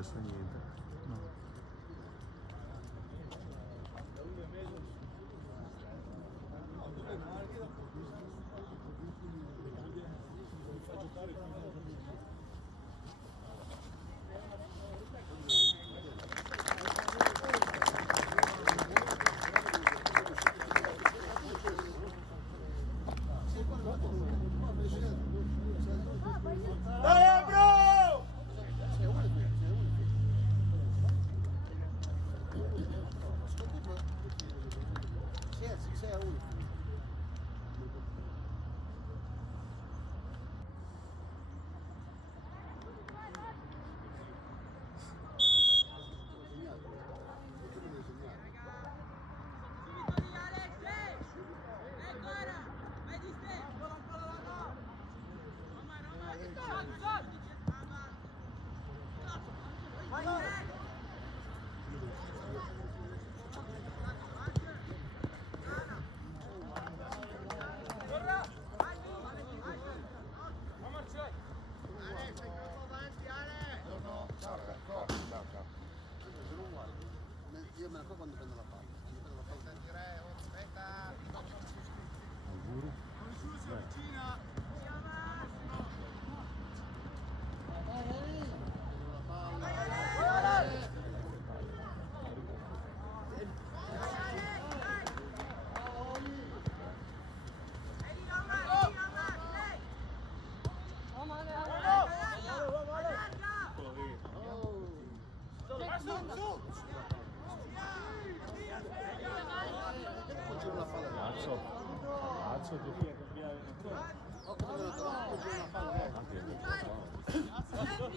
adesso niente. No. Dai, bro! Sei a uno. Io me la so quando prendo la palla. Quando prendo la palla. Auguro. Cazzo di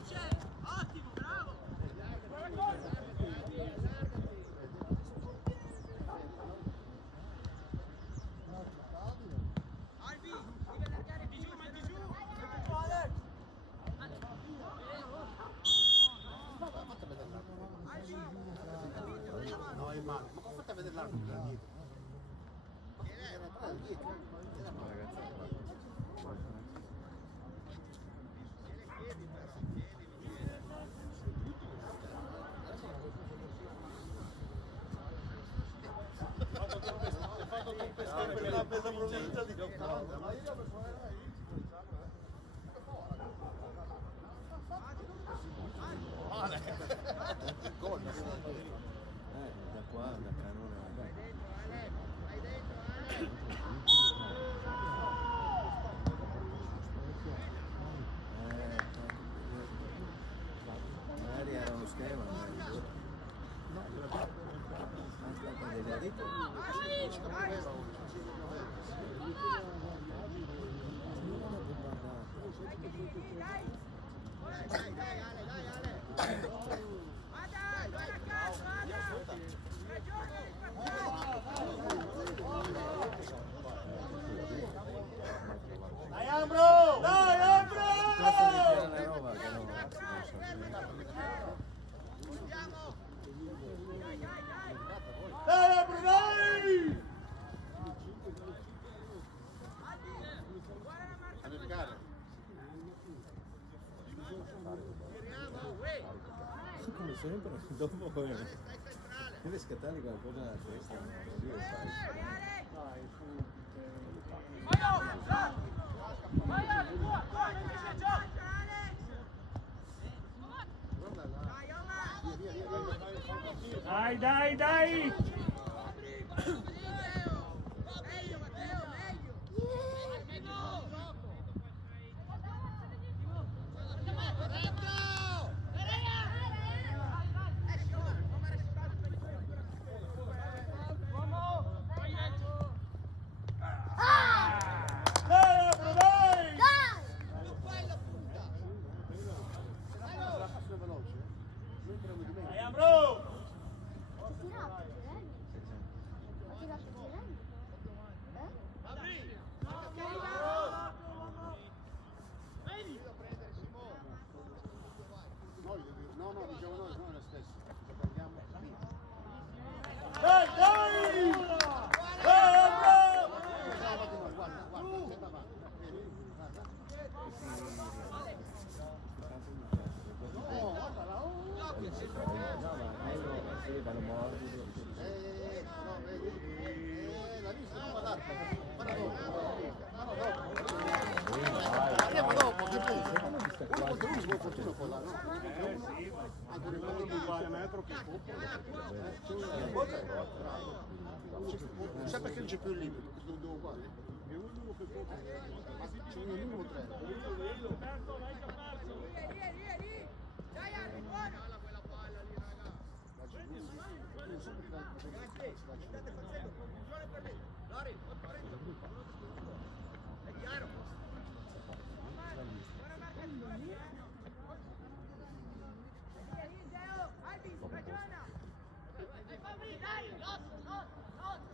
Semplice! Ottimo, bravo! Albi, devi allargare di giù, ma di giù! No, è male. Ma come fate a vedere l'arbitro da dietro? Era da dietro. Era male. Fatto calpestare per la pesa provincia di da qua, da canone. Magari era uno schema. Dai, Ambro! Dai, Ambro! Dai, Ambro, dai! Come sempre, dopo deve scattare qualcosa nella testa. Dai, dai, dai! Dai, Ambro! No, diciamo noi, è lo stesso. Ci prendiamo via. Dai, dai! Dai, Ambro! Guarda, sembra avanti. No, guarda là. No, ma sì, vanno morti. No, vedi? La vista non va d'arco. Guarda dopo. Andiamo dopo, che pensi? Uno contro uno si può fortuna poi là, no? Anche nel modo metro che non sai perché non c'è più il limite, questo devo qua. C'è un minimo 3.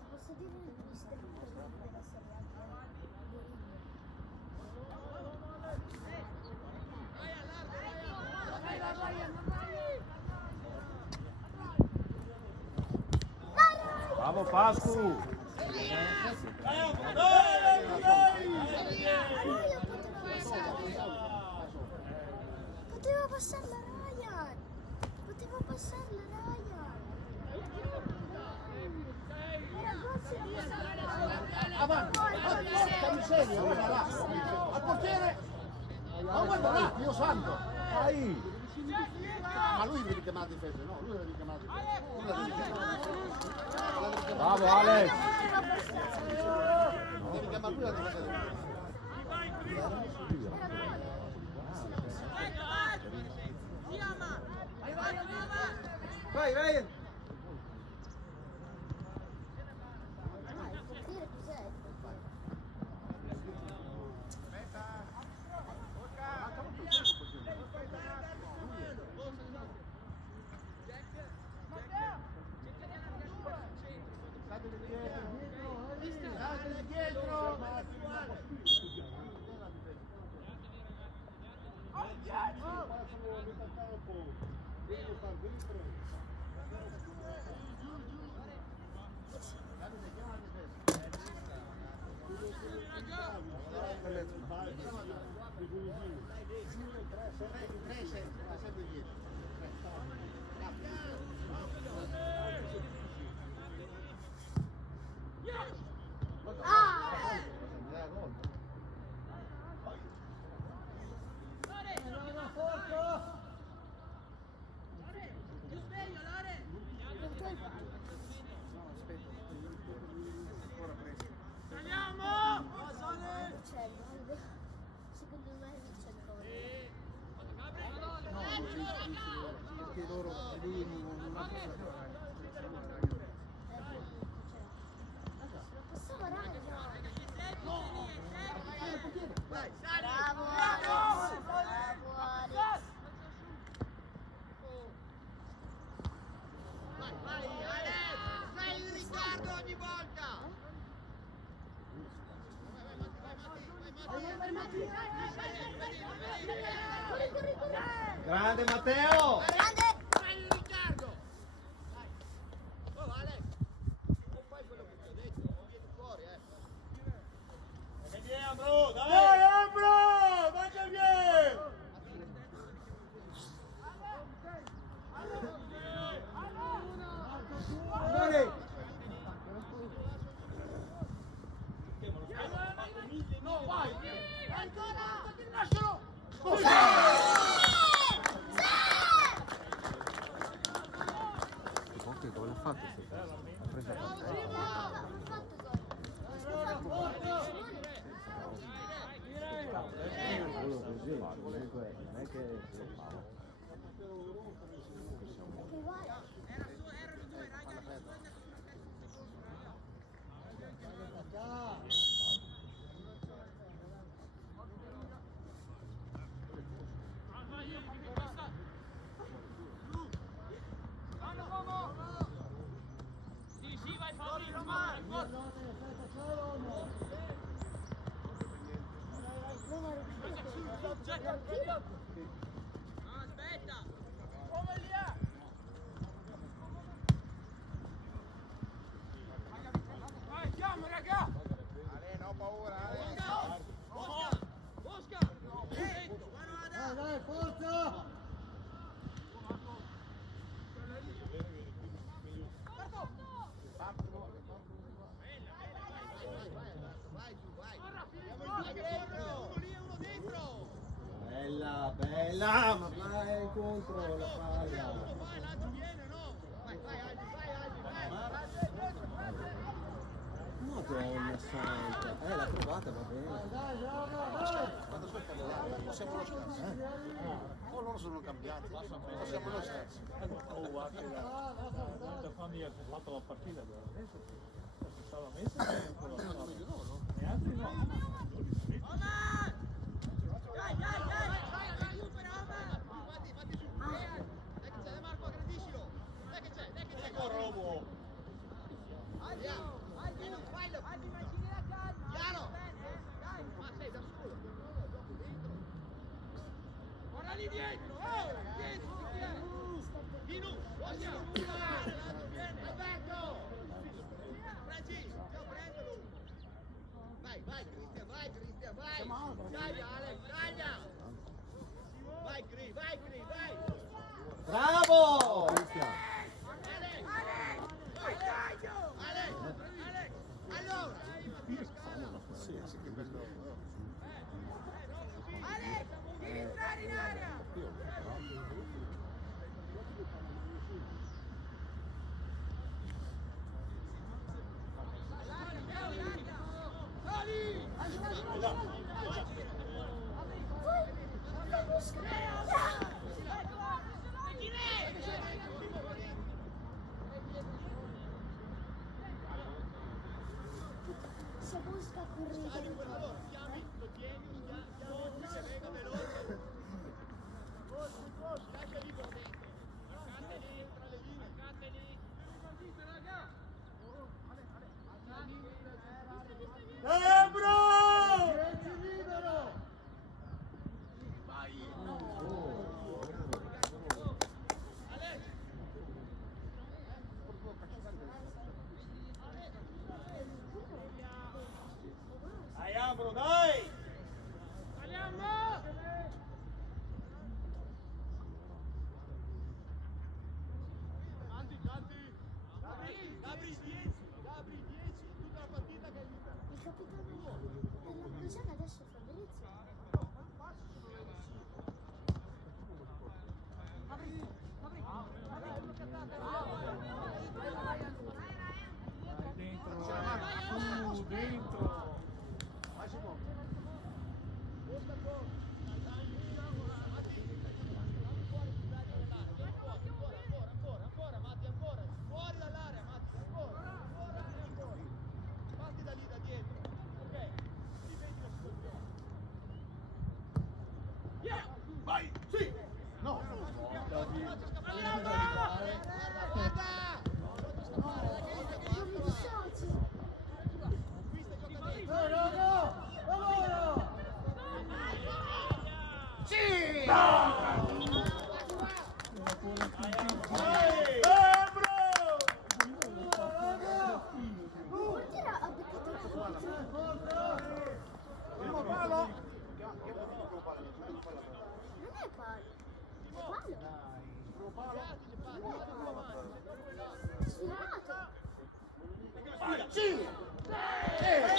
Posso dire il mister della Serie A? Bravo Pascu! Poteva passarla Ryan! Poteva passarla Ryan! Avanti, porca miseria, guarda là. Al portiere! Ma guarda là, Dio santo! Dai! Ma lui deve chiamare la difesa, no? Lui deve chiamare la difesa. Bravo Alex! Devi chiamare lui la difesa. Vai, vai! Secondo me vince il gol. Perché loro, lui non ha passato. Passava Ryan. Bravo! Bravo Alex. Vai, Alex! Fai il Riccardo ogni volta! Grande Matteo! Fai il Riccardo! Oh Alex! Non fai quello che ti ho detto, non vieni fuori, Ambro, dai Ambro, vai che vieni! No, vai! Ancora! Lascialo! Che gol ha fatto stasera? Ha preso quello così, comunque non è che si lo fa. Aspetta! contro la palla. Uno va e l'altro viene, no? Vai, Albi, vai. Madonna santa. L'ha trovata, va bene. Quando aspetta le lame, o siamo lo stesso? O loro sono cambiati, o siamo lo stesso. Oh, guarda, da quando io ho fatto la partita, adesso si stava messo e ancora stava. E altri no. Dai, recupera, fatti su. Dai che c'è, Marco, aggrediscilo. Dai che c'è. Ecco Robo. Andiamo, fallo. Chiaro. Ma sei da solo. Guarda lì dietro, dietro, Dinu, vogliamo. Alberto. Franci, io prendelo. Vai, Cristian, vai. Dai, Alex, taglia. Vai, Cri, vai. Bravo! Alex, allora. Sì, che bello. Alex, devi entrare in area. Se busca correre. Dai, Ambro, dai! Gabri 10, tutta la partita che è libera. Il capitano della Crociata adesso è Fabrizio. Dentro! Ancora, Matti, fuori dall'area, Matti, ancora. Parti da lì, da dietro, ok? Rivedi la situazione. Vai, sì! No! Guarda! Non mi dissocio. Perché ha beccato il Primo palo! Non è palo. È palo. Sfilato. Sì! Che ho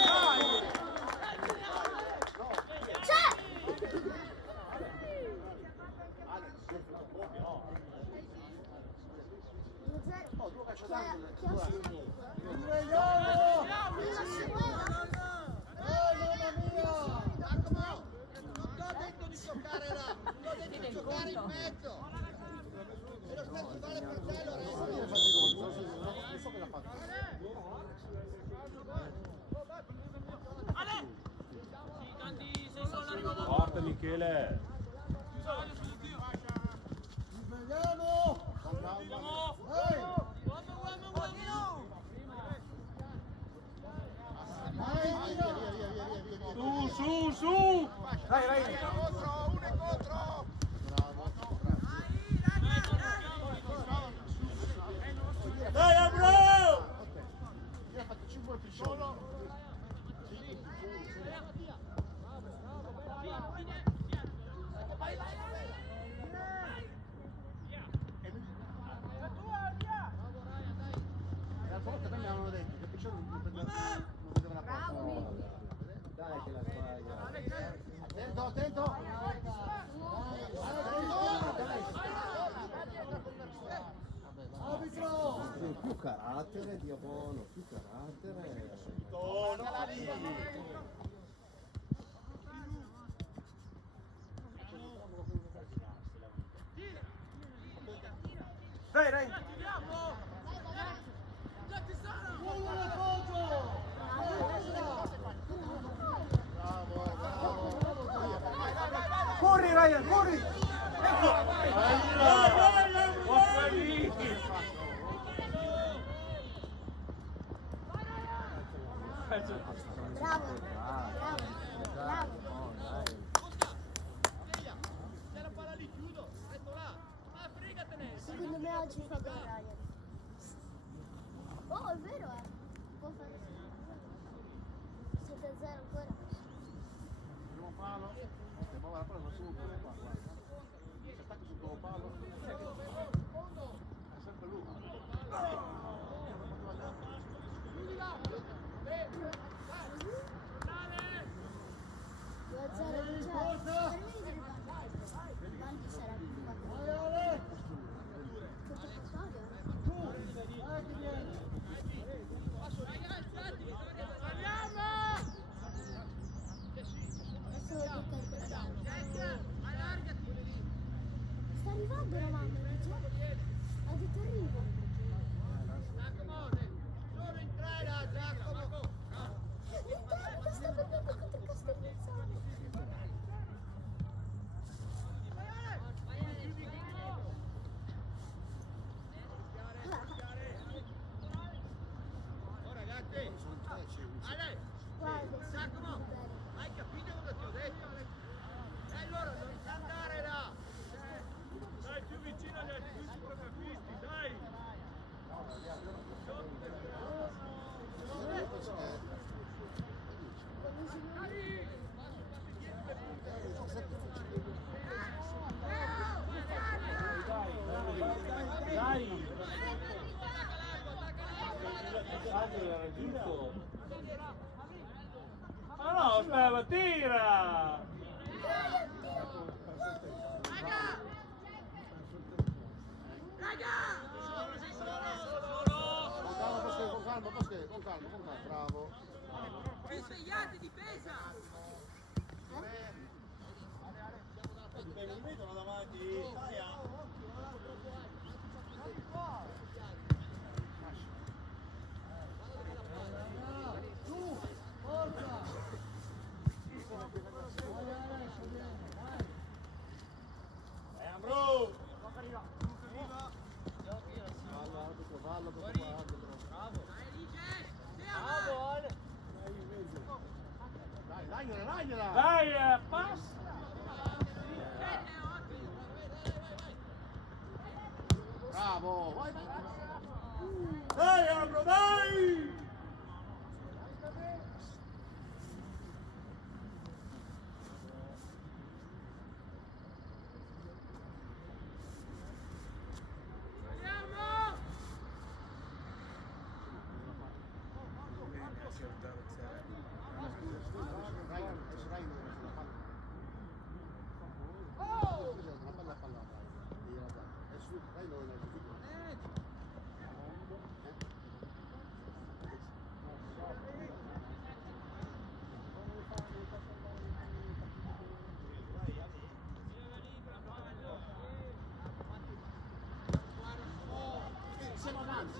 segnato. Giacomo, non ti ho detto di giocare là, ti ho detto di giocare in mezzo. E lo stesso vale per te, Lorenzo. Non so cosa ha fatto. Forte Michele! Su! Vai! Uno incontro! Dai, Ambro! Io ho fatto 5 piscioni. L'altra volta mi avevano detto che piscioni non vedevano la porta. Dai che la sbaglia. Attento! carattere, Dio buono, più carattere. Torna lì. Dai, dai! Corri Ryan, corri! Bravo, bravo, bravo. C'è la palla lì, chiudo, resto là. Ma fregatene! Secondo me oggi fa gol Ryan. Oh, è vero, può fare 7-0 ancora. Primo palo. Se muove la palla non si muove qua. Se attacca sul primo palo. È sempre lui. Sta arrivando la mamma, ha detto arrivo. Solo in tre là, Giacomo! Intanto sta perdendo contro Castellizzano. Oh ragazzi! Ale! Guarda, Giacomo! Hai capito cosa ti ho detto? E allora non andare là! Dai, più vicino agli altri centrocampisti, dai! Dai! Era giusto! Ma no, aspetta, tira! Con calma, bravo. Svegliate, difesa! Mi mettono davanti, Dai, passa! Bravo, vai, Dai, Ambro, dai! Siamo avanti.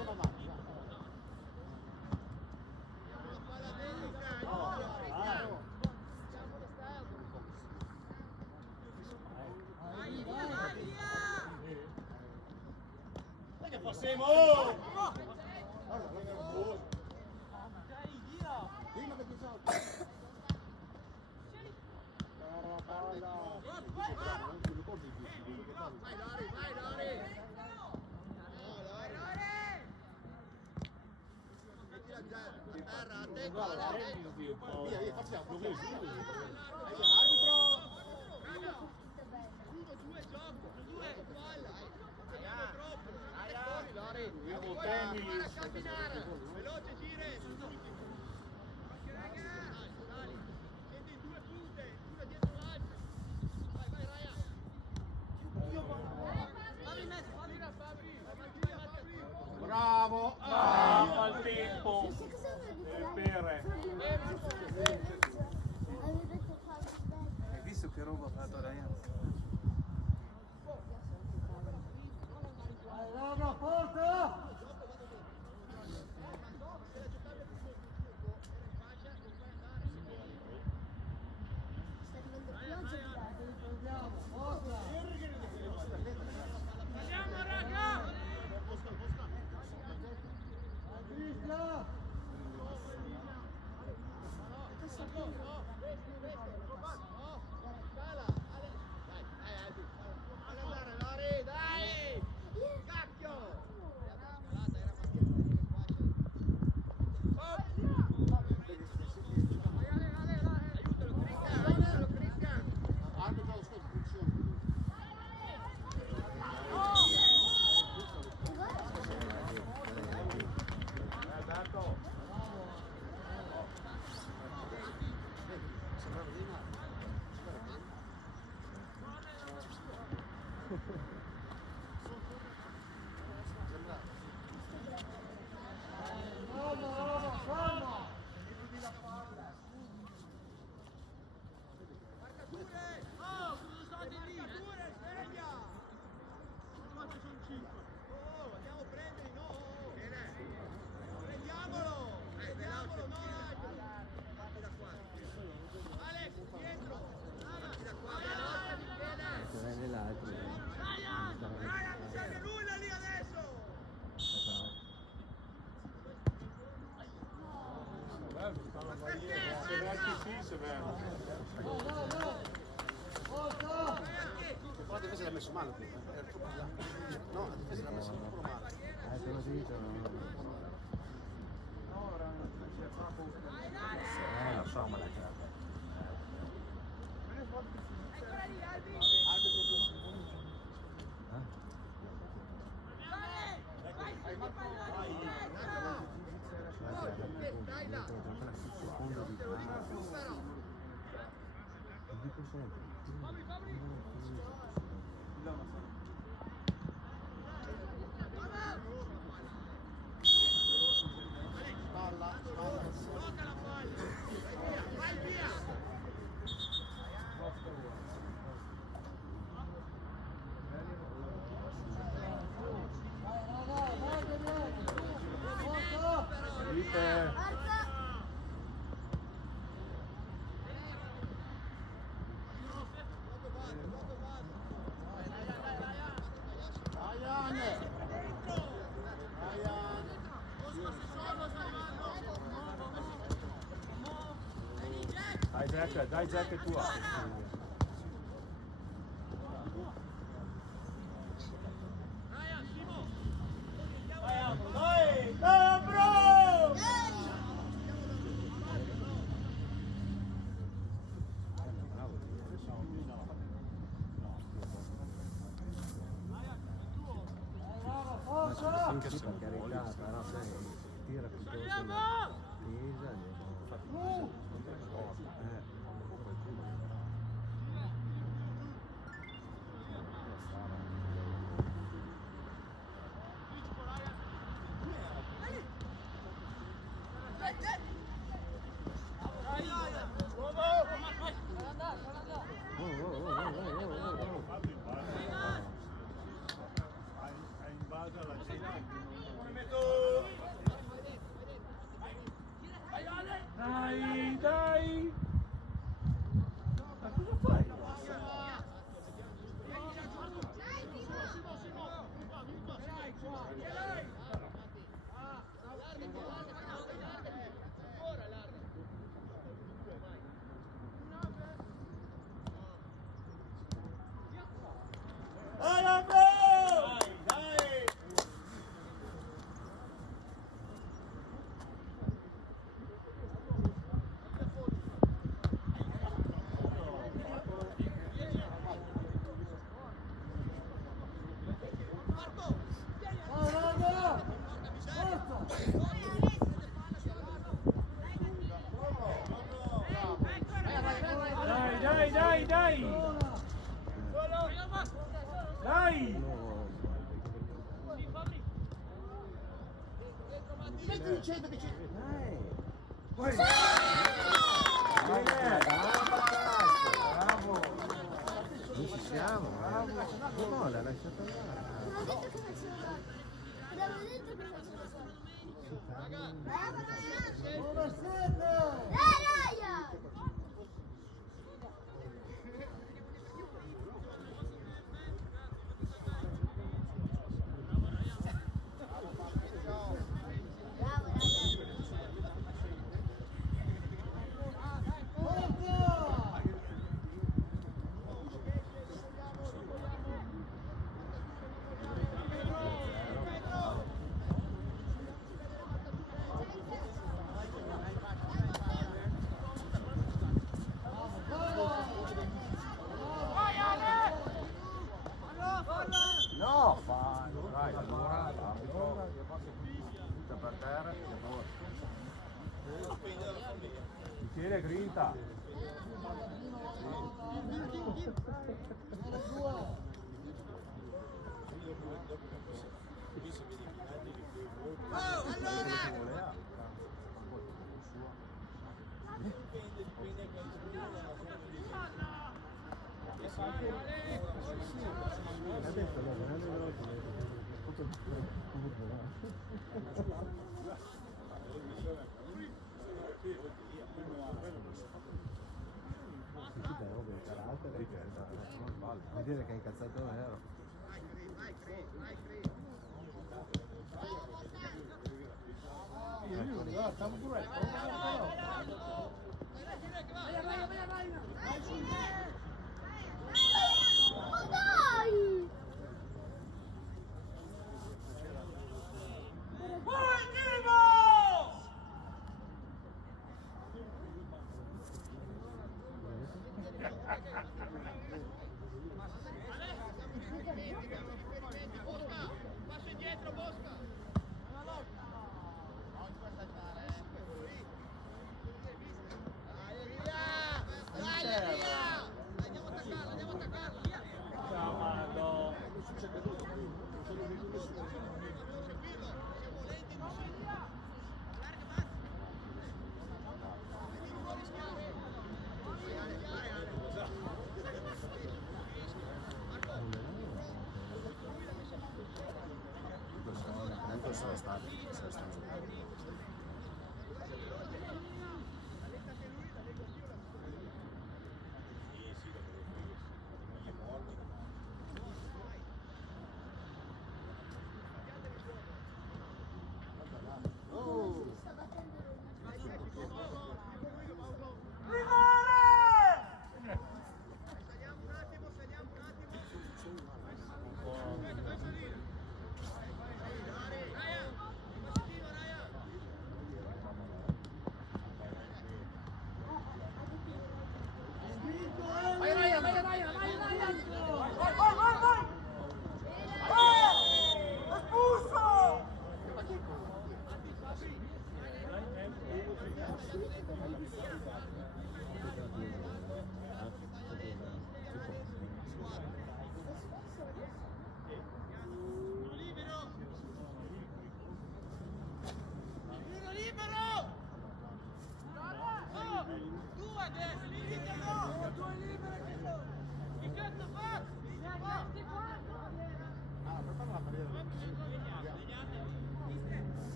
Che passiamo! Prima che ti salti. Vai Lori! Mettila già a terra, a te, Guarda, gol! prendi un po'. Via, facciamo. Arbitro! 1-2 gioco, 2 palla! Troppo! Fuori Lori! Abbiamo Fare tennis. a camminare! Veloce gire, su tutti! Dai, senti in due punte, una dietro l'altra! Vai Ryan! Fabri in mezzo, Fabri! Vai, Fabri! Bravo! Ah, al tempo. Sai cosa avevo detto? Pere. Avevo detto falso bene. Hai visto che roba ha fatto Ryan? Raga, forza! Sta arrivando pioggia di là. Andiamo, forza! Andiamo raga! Cristian! Questo è più. Dai! Cacchio! Aiutalo Cristian! Arbitro lo scopo, funziona. Dato. Sembrava di male. Oh, sono stati lì! Pure, sveglia! Quanti sono 5? Oh, andiamo a prenderli, no! Bene! Prendiamolo! Prendiamolo, no! Parti da qua! Alex, dietro! Parti da qua! Bene l'altro. Ryan, non serve nulla lì adesso! Però la difesa l'ha messo male qui. Era troppo là. No, la difesa l'ha messo proprio male. Te lo dico, lo so, ma la chiave. Dai là! Secondo di dico sempre. Spalla, spalla. Tocca la palla! Vai via! Ryan! Ryan! Dai Jack è tua. Ryan, Simo! Dai, bro! Sì, per carità, però sai, tira piuttosto la pesa. È in base alla gente. Dai, dai! Ma cosa fai? Dai, Andrea! Dai! ti dicendo che c'è... Bravo! Non ci siamo, bravo! No, l'ha lasciata andare. Avevo detto che faceva. Raya! No, fallo, dai, allora l'arbitro butta per terra, Michele grinta. Adesso no, grande veloce, tutto vedere che hai incazzato vero. Ma dai! Passo indietro, Bosca! Dai, via! Andiamo a attaccarla, via! Ciao, Mando. Tanto sono stati giocando.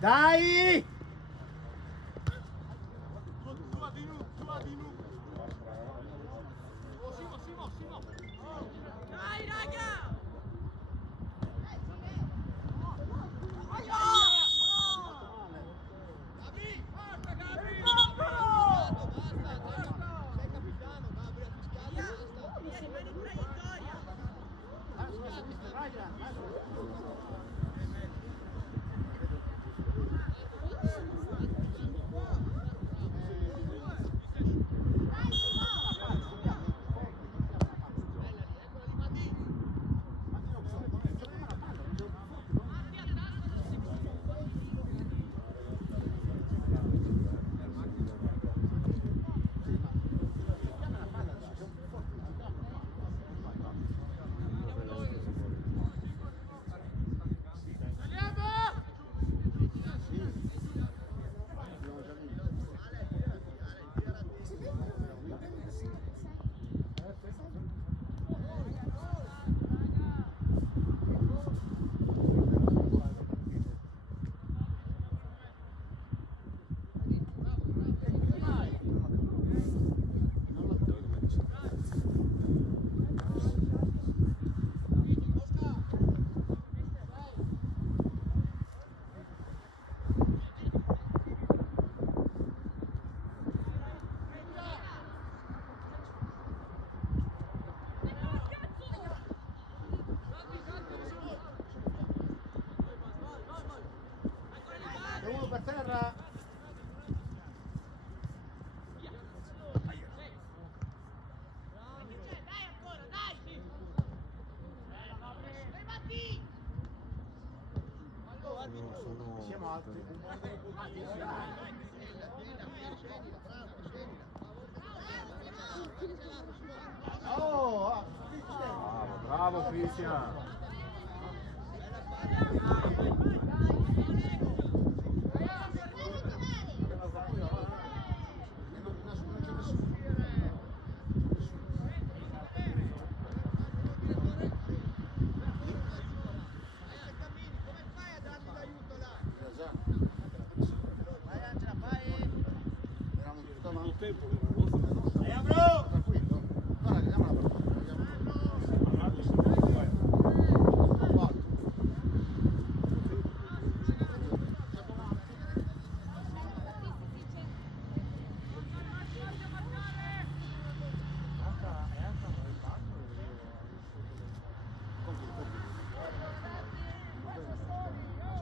Dai! Dai, raga! Gabri, forza Gabri! Basta, sei capitano, Gabri, ha fischiato, basta. Rimani in traiettoria! Oh, Bravo Cristian.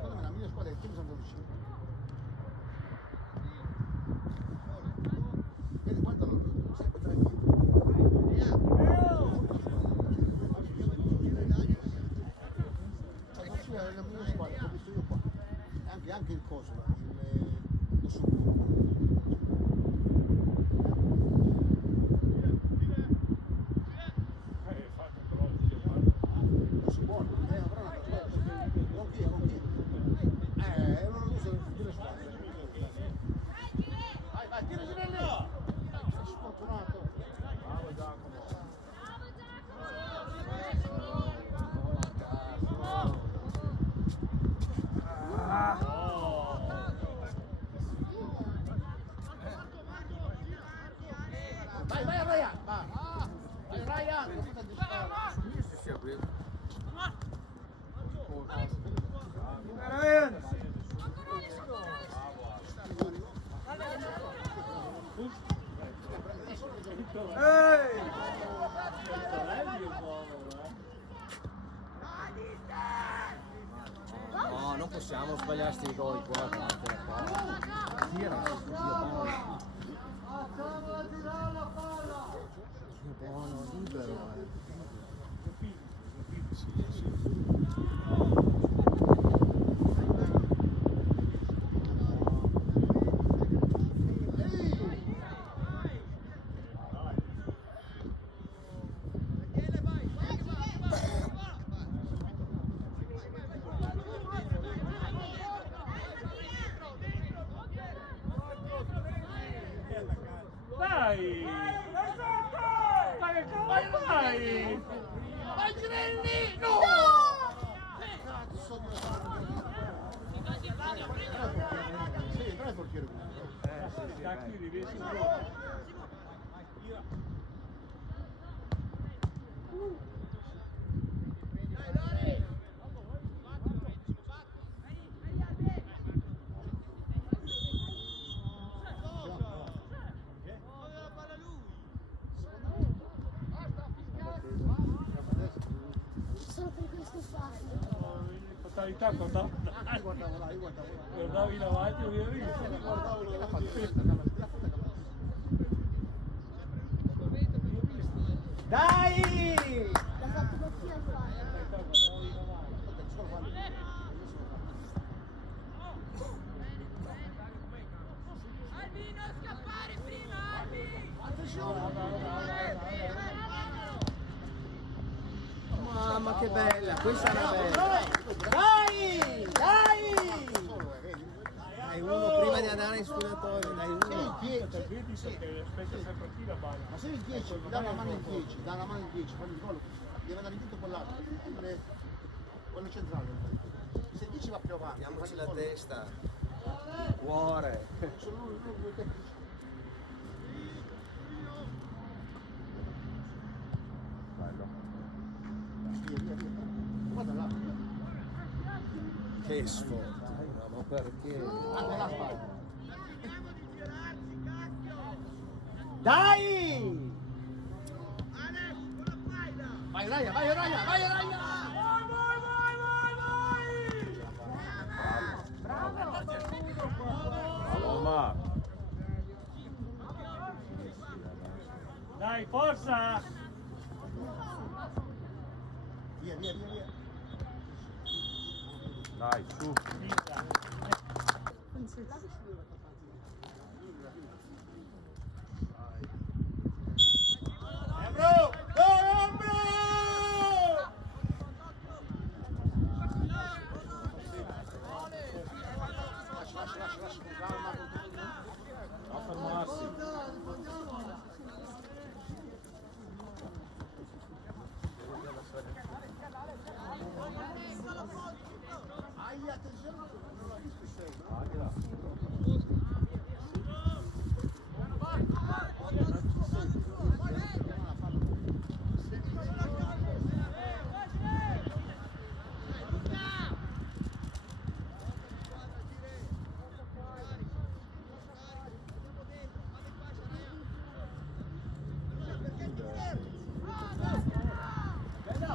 Secondo me la mia squadra è il team sono vicini. Vedi, guardalo, sempre tranquillo. È la mia squadra, l'ho visto io qua. Anche il coso, lo succo. Vai Ryan, vai. Vai Ryan, No, non possiamo sbagliare sti gol qua davanti alla palla. Tira, che buono, libero. Dai! Ma che cavolo fai? vai Ginelli! No! Cazzo di sì, tra il portiere comunque. Cacchi di vesi un Solo per questo fatto. fatalità guardavo Guardavo là, io guardavo là. guardavi in avanti e via visto. Guardavo là, che l'ha fatto questa camera? Che l'ha fatta camera? Dai! L'ha fatto Mattia il fatto. Albi, non scappare prima, Albi! Mamma che bella, questa è bella. Dai! Dai! Dai uno prima di andare in sfilatoio, dai uno. Per vedi che aspetta sempre qui la palla. Ma se il 10, dà la mano in 10, dà la mano in 10, fanno il gol, deve andare in tutto quell'altro, quello centrale. Se il 10 va più avanti, Diamoci fanno la il gol. testa. Cuore. Sono loro due tecnici. Bello. Via, via. Guarda là. Che sfogo. Ma perché? Guarda là, spalla. Dai! Vai Raya, vai Raya, vai Raya! Roma. Dai, forza! Via, via, via, via. Dai, su. Finita. A fermarsi.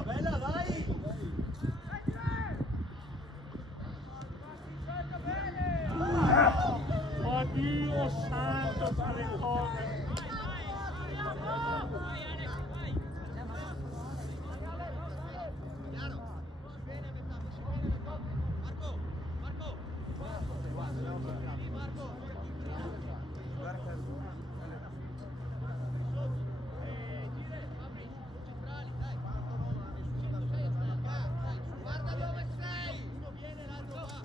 Bella, dai! Ma Dio santo, tale cose. Guarda dove sei! Uno viene, l'altro va!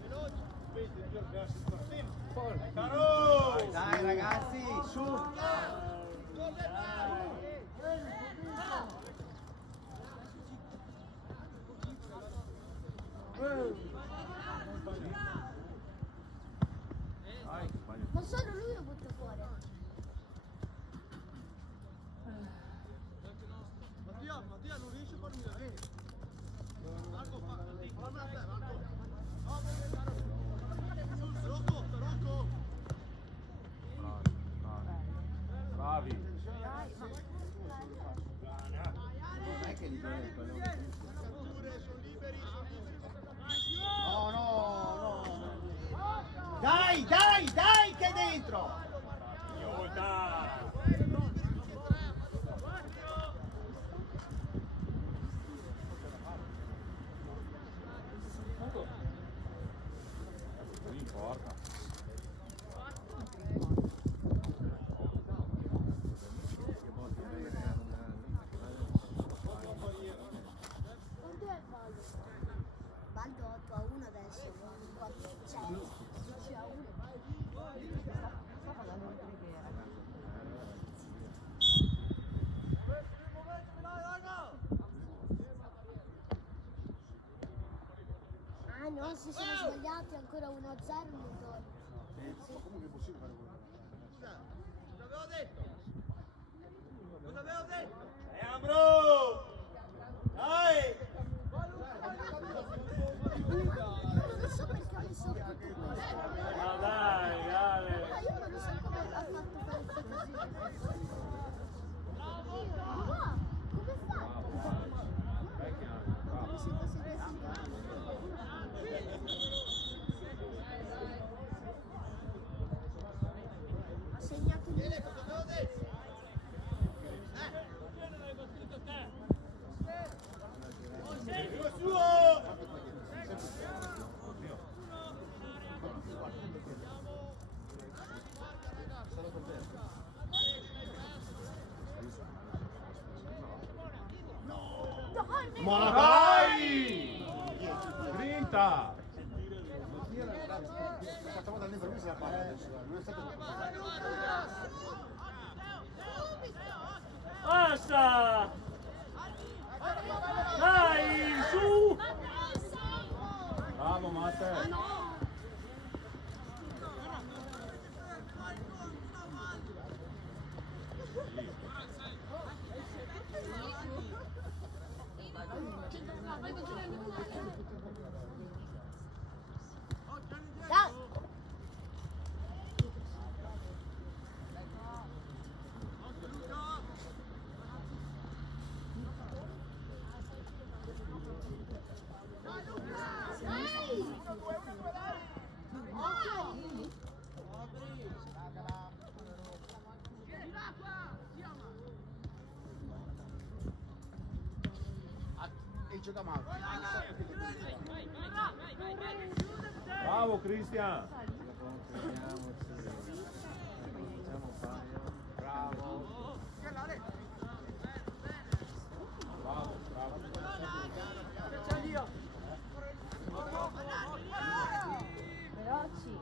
Veloce! Dai ragazzi, su! Ma solo lui lo butta fuori. Mattia non riesce a farmi la rete. Marco, Rocco! Bravi. Non è che li viene il pallone. Sono liberi. No. Dai, che è dentro! Aiuta. Non importa. Quanto è il ballo? Ballo 8-1 adesso. Cioè, 10-1. Ah no, si sono sbagliati ancora 1-0 non toglie. Comunque è possibile fare quello. Cosa avevo detto? Cosa avevo detto? Ambro! Dai! Non so perché ha messo tutto questo. Ma dai, Ale. Ma io non so come ha fatto fare così. Qua, come fa? Vecchi anni. Come si può sedere? Ha segnato il Cosa avevo detto? Ma dai! Grinta! Facciamo dall'improvviso la palla adesso, non è stato Basta! Dai, su! Bravo Matte! Dai! e gioca male. Bravo Cristian! Vediamoci. Facciamo un paio. Bravo. Bravo, bravo. Veloci.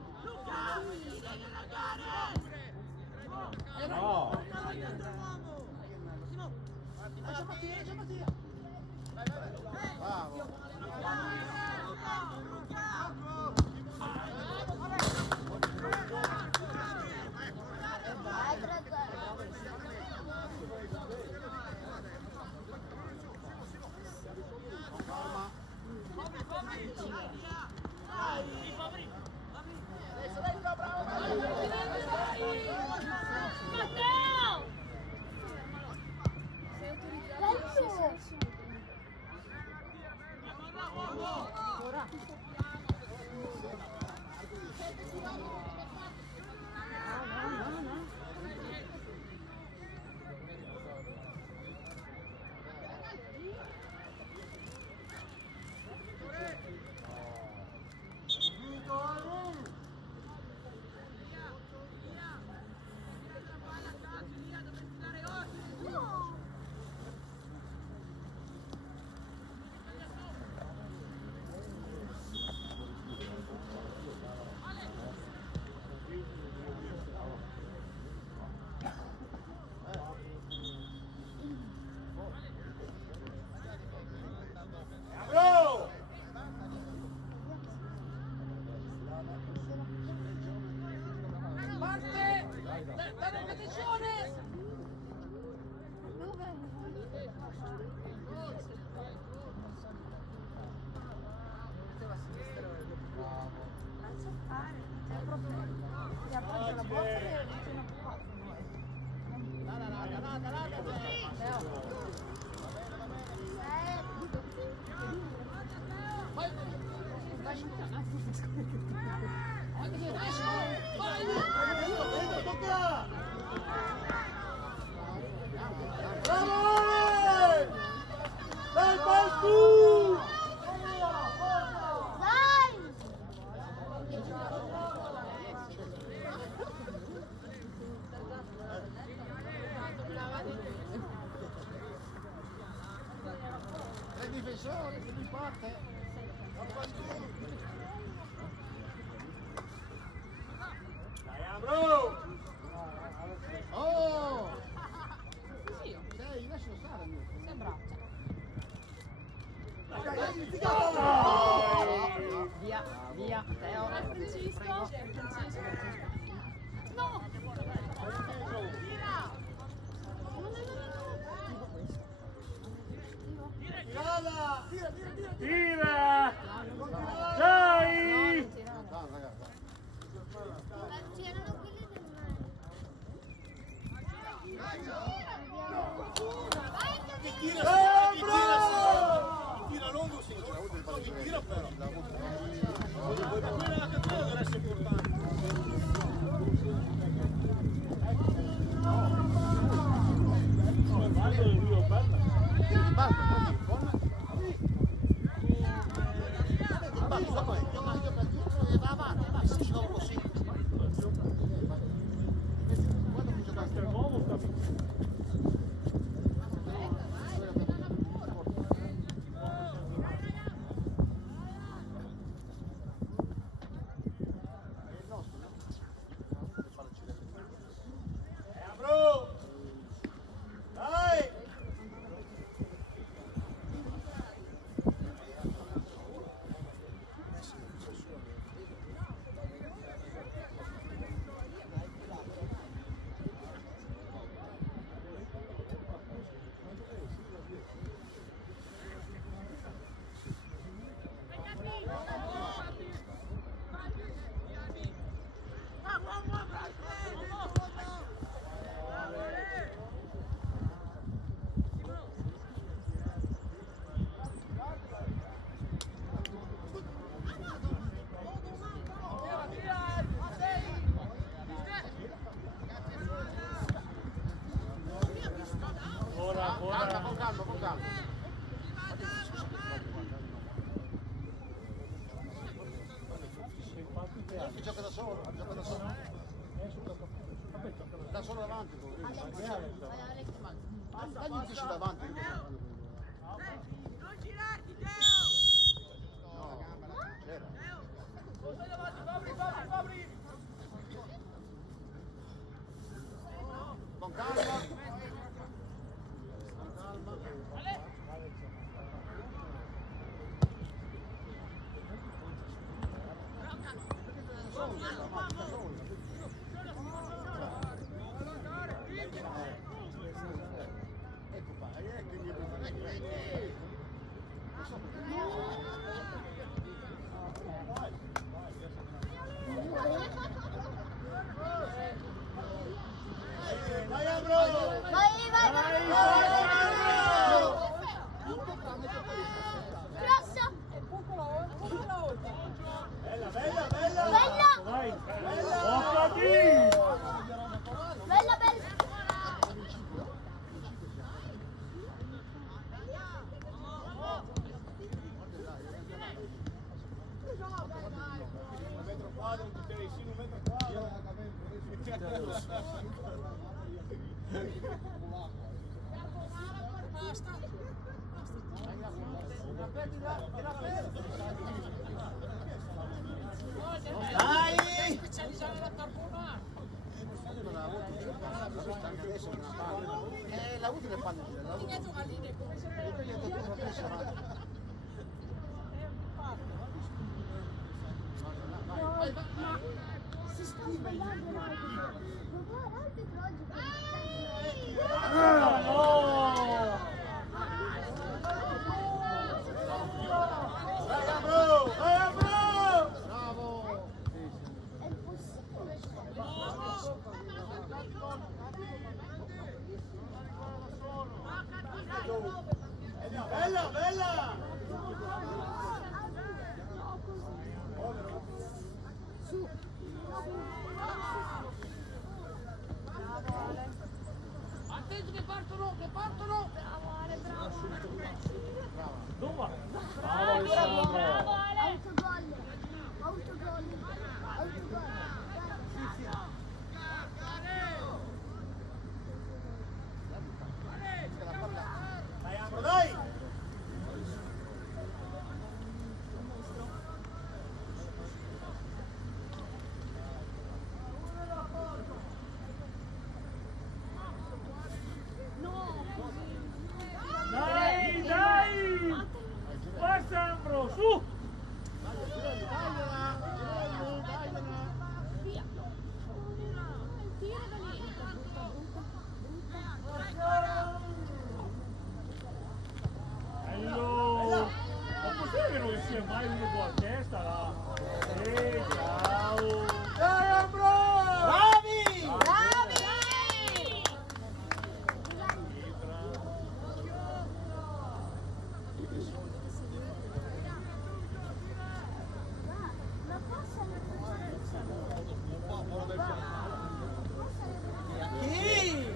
No! Bravo. Vai, Brazzaro. Il difensore che mi parte. Dai, Ambro! Oh! Sei, lascialo stare. Sembra. Via, via, Teo. Prego. No! Tira! Dai! Dai, ragazzi. C'erano quelli del mare. Chi tira lungo sì, chi tira però. Quella cattura deve essere importante. Guarda il Rio, bella. Nuovo sta Ambro! Dai! Dai! L'ha avuto le palle di l'ha avuto. E gli ha detto che si avanti. No, ma si sta sbagliando l'arbitro. Ma guarda, l'arbitro oggi Bravo! è impossibile. Bella, bella! Su. Attenti che partono, che partono! Bravo Ale, bravo! Dove va? Bravo Alessandro! Bravo Ale! Autogol. Autogol. Autogol. Dai, Ambro, dai! Dai, dai! Basta Ambro, su! Via. Tira da lì. Bello! Ma possibile che non ci sia mai uno con la testa là? Ciao! Dai, Ambro! Bravi! Bravi! Ma passa Chi?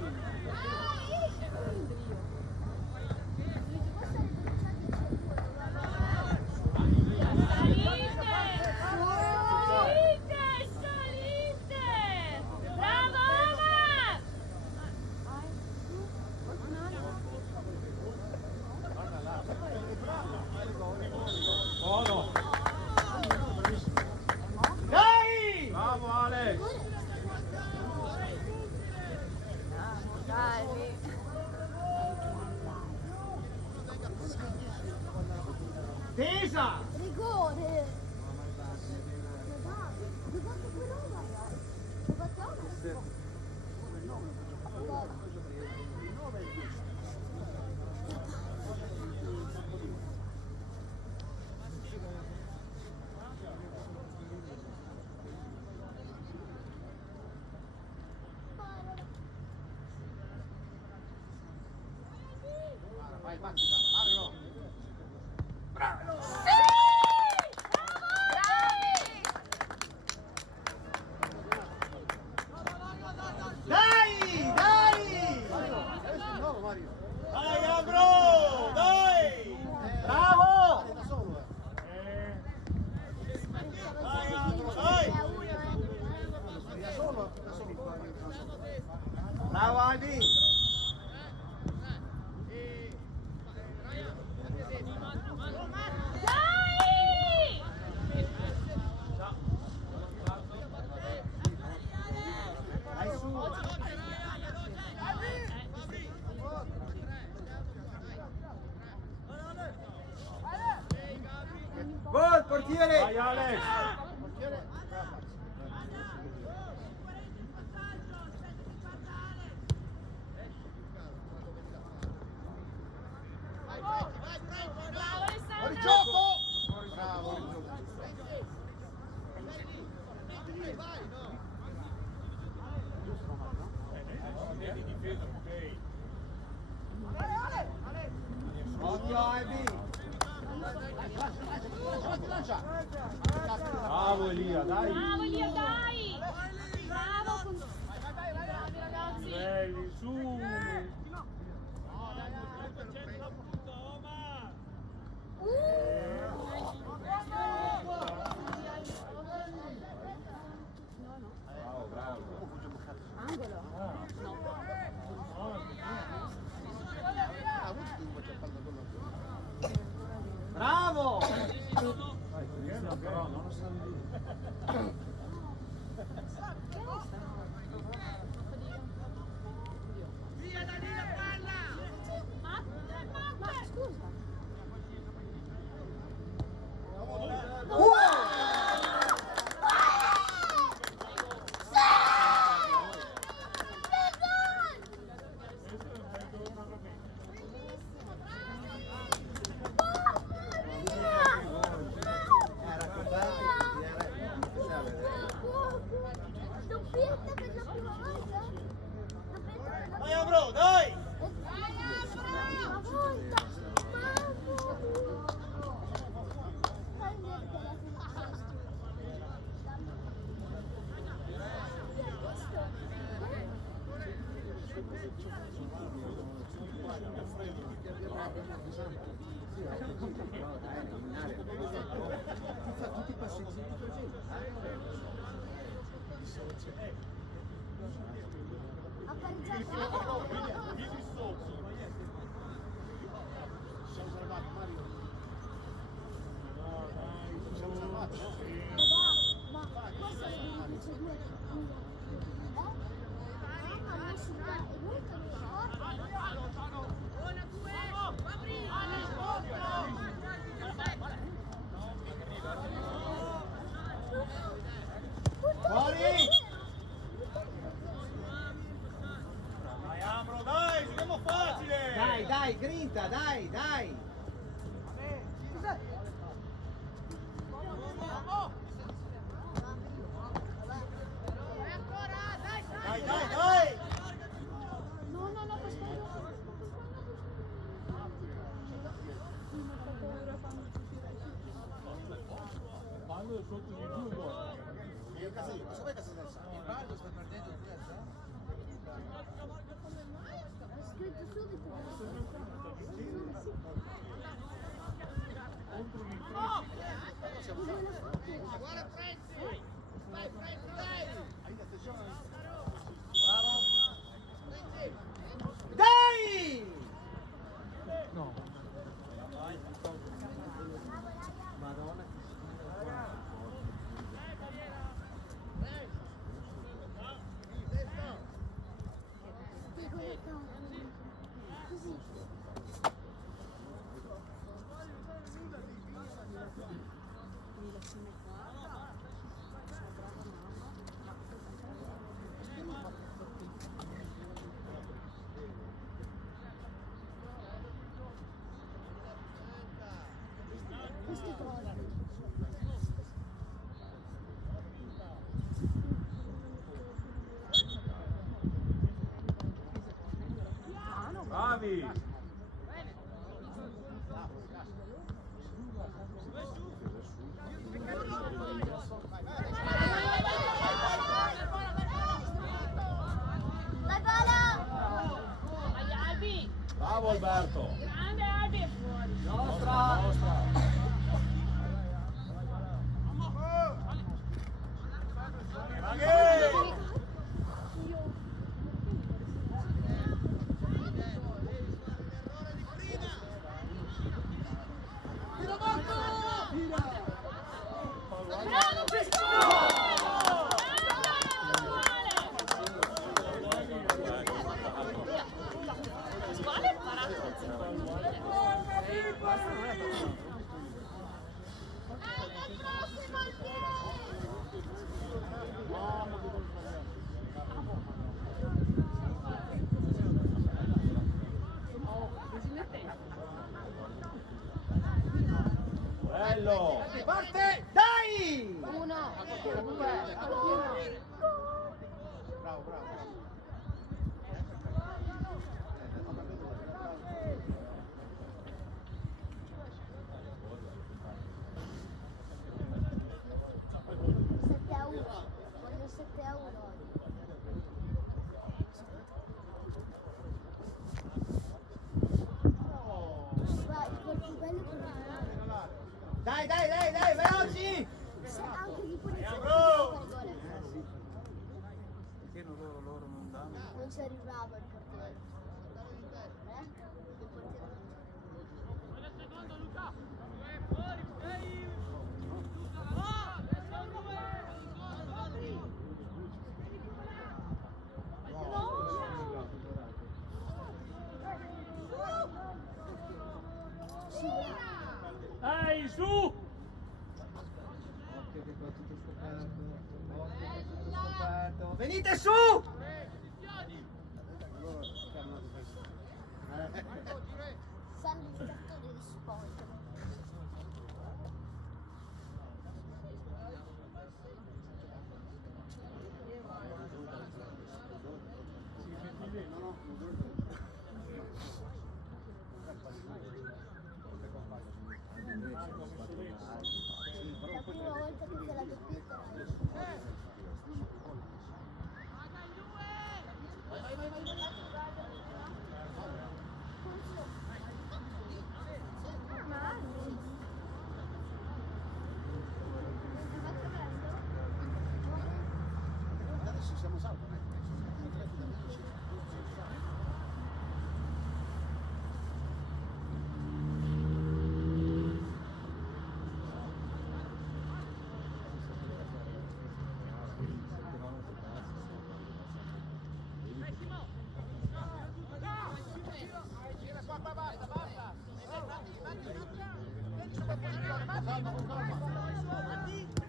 Buono! Dai! Bravo Alex! Dai! Tesa! rigore. Guardate quello là. Guardate. Vai, Maxita, Mario! Dai! Dai! Adesso di nuovo, Mario! Dai, Ambro! Dai! Bravo! Da solo, Dai, Ambro, dai! Da solo, da solo. Bravo, Albi! Dai su! Gol, portiere! Vai Alex! Fuori gioco! Bravo! Di difesa, ok. Occhio, Albi! Lancia! Bravo Elia, dai! Bravo Elia, dai! Bravo! Bravi ragazzi! Belli, su! Bravo, bravo. fa tutti i passeggi di gente. Ha pareggiato. Siamo salvati, Mario. Siamo salvati, no? Ma questo è il 12. Ha messo è molto Fuori! Dai Ambro, dai, giochiamo facile! Dai, grinta, dai! Dai! No, questo è Quando è sotto di 2 gol. Io cosa io? Cosa vuoi che sta Il Baldo sta perdendo 2-0. Ho scritto subito. Guarda Frenzi! Vai Frenzi, dai! Dai! No. Madonna che schifo qua. Così. Queste cose. Bravi! Dai pala! Bravo Alberto! Grande Albi è fuori. Nostra! Bravo Pasquale è parato. Bello! Parte! Dai! Uno. Bravo. Voglio 7-1 Vai, quel più bello che Dai, veloci! anche di punizione per gol. Perché loro non danno? Non ci arrivava il portiere. Il portiere Ehi, su! Occhio che qua è tutto scoperto. Occhio che è tutto scoperto. Venite su! Loro chiamano questo. sanno i giocatori di sport. La prima volta che te la doppietta. non salvo,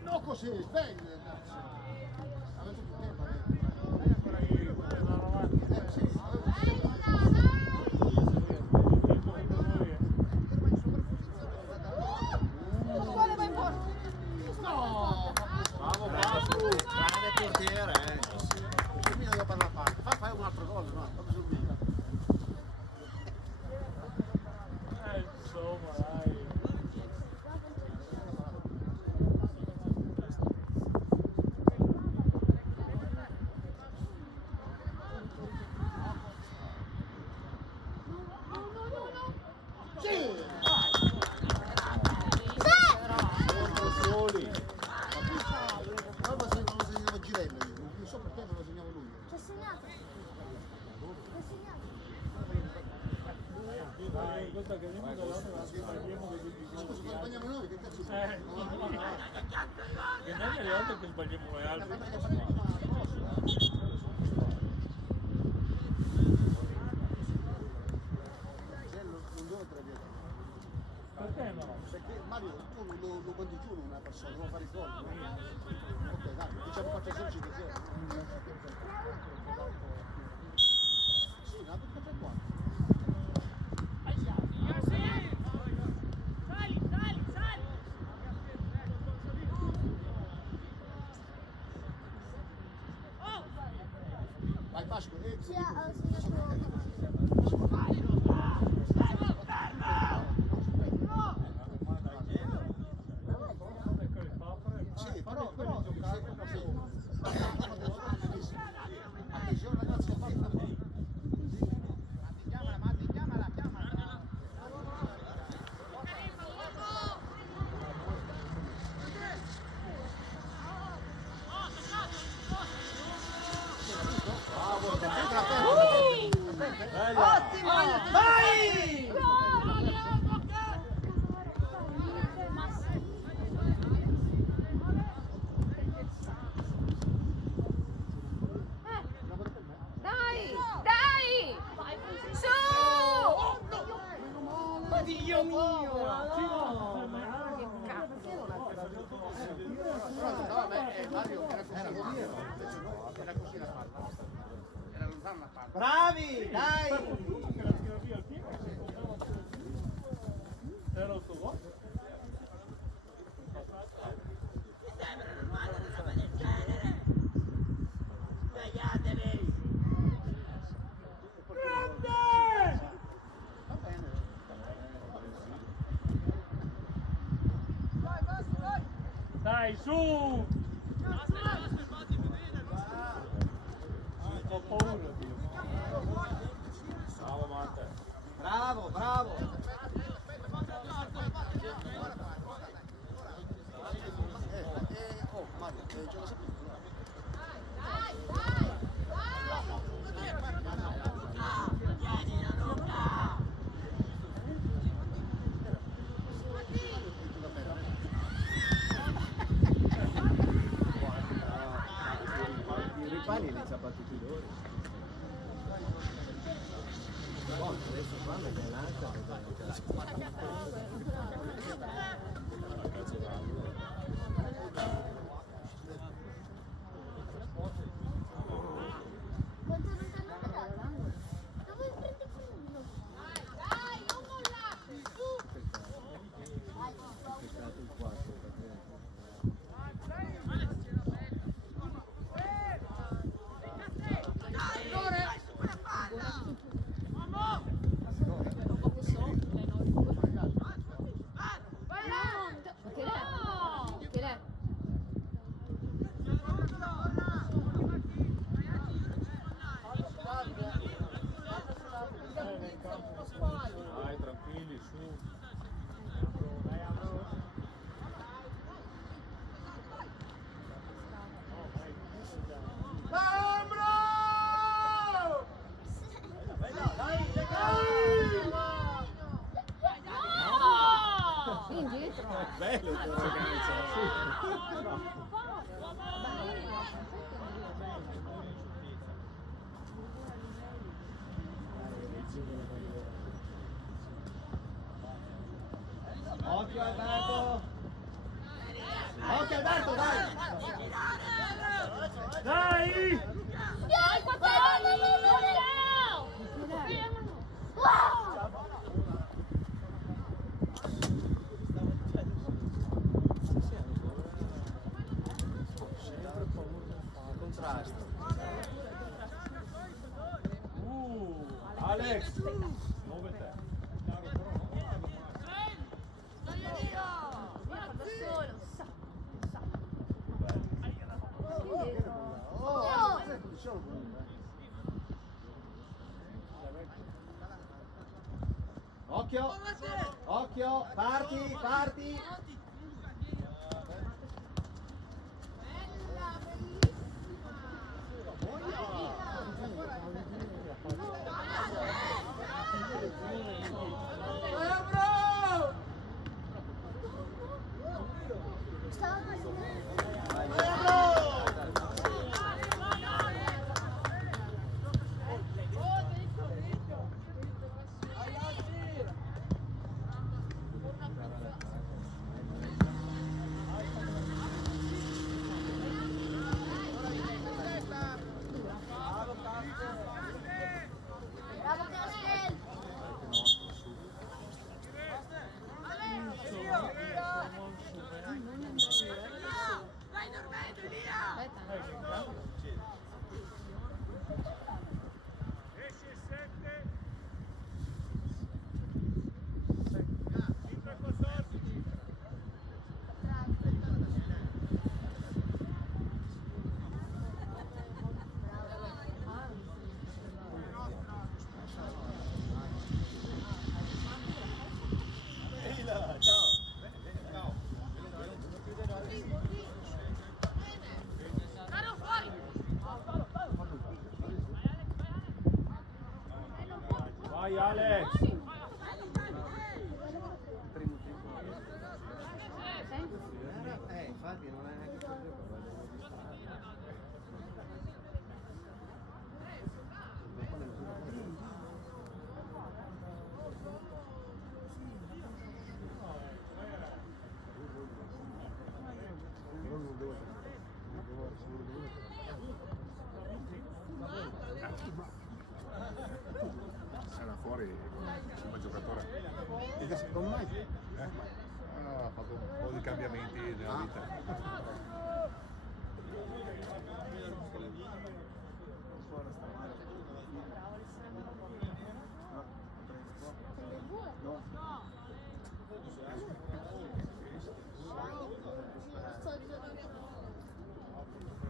no così, svegli, cazzo. Avete più tempo, sì, Scuola vai in porta. no! Bravo, bravo, grande portiere. Io mi devo per la parte, fai un altro gol, no? Proprio subito. Insomma, dai. Soli. Allora se non lo segnava Girello io, non so perché me lo segnavo lui. C'ho segnato. L'ho segnato. Dai, questa che viene dall'altra sbagliamo che tutti Scusa, se sbagliamo noi, che cazzo che non è le altre che sbagliamo noi altri. Non deve tre dietro. Perché no? Perché Mario, tu lo mandi giù una persona, devo fare il gol. Ok, dai, diciamo 4 eserciti, sì. Sì, una tutta 3-4. Vai Pasqua, Sì, ho segnato. sì, però attenzione ragazzi, Dai! Dai! Su! Dio mio! Che cazzo! Mario era così la palla, era lontana la palla. Bravi, dai. Che la tira via il piede. Era l'autogol? Va bene. Dai, su! Ho paura, Dio. Bravo, Matte. Bravo, bravo. Oh Mario, gioca sempre. I ripali li ci ha battuti loro. Adesso fanno che lancia. Quanto non ti hanno dato? Dove prendi quello? Dai, non mollate! Su! Peccato il 4 perché... Bello questo calcio. Occhio Alberto! Occhio Alberto, dai! Dai! Dai, qua wow! Contrasto. Alex! 9 te. Occhio! Occhio! Parti! Parti! Bravo Castel! Vai dormendo, via! Caro fuori! Vai Alex! Infatti non è neanche così. Era fuori come giocatore. Come mai? Ha fatto un po' di cambiamenti nella vita.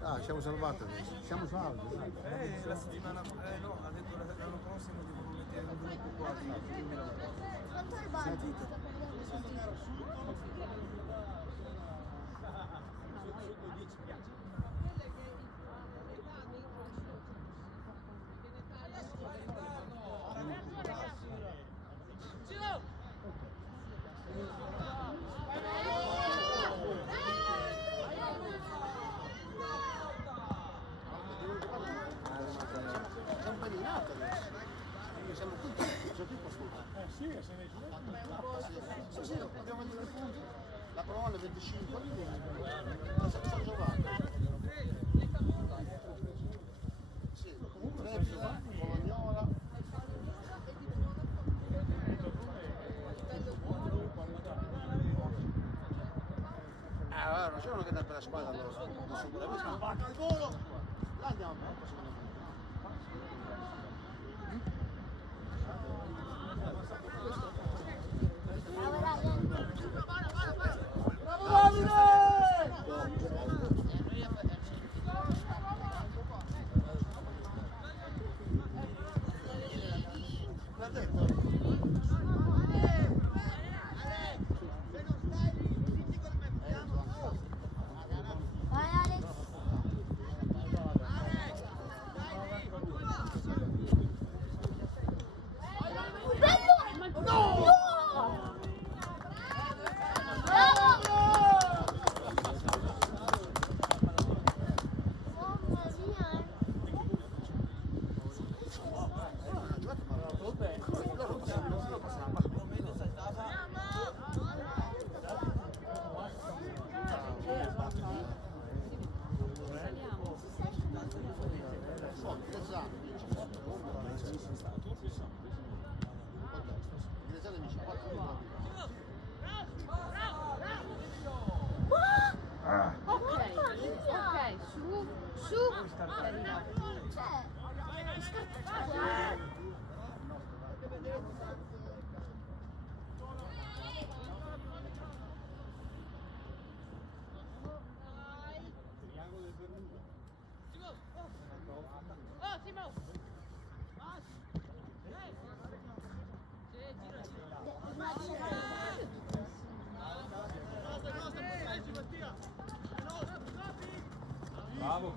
Ah, siamo salvati adesso. Siamo salvi. La settimana no, ha detto l'anno prossimo devono mettere un gruppo qua di 2000. Quanto è il budget? Siamo belli in alto adesso. Siamo qui, siamo qui qua sopra. Sì, se ne giù. Sì, abbiamo 23 punti. La parola è 25. La sta giocando. Sì, Trepio, Bolognola. Allora, non c'è una che dà per la squadra allora. Al volo! Là andiamo a secondo me. Vai Alex!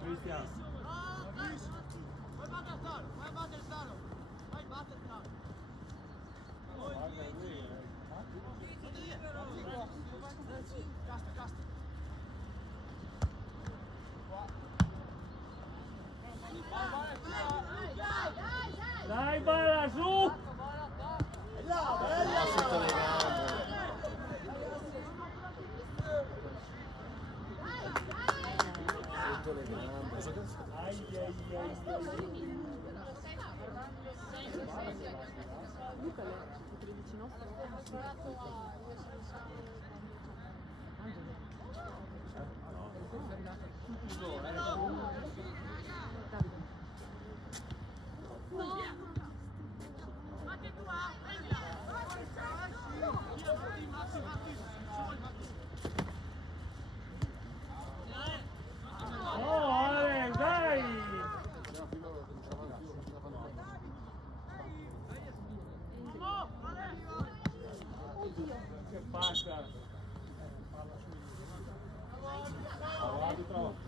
Cristian. Vai battere Taro. Casta. Dai, balla su! Sotto le gambe. Sotto le gambe. Ai. Oh, Ale, dai! Che faccia! Avanti, trova.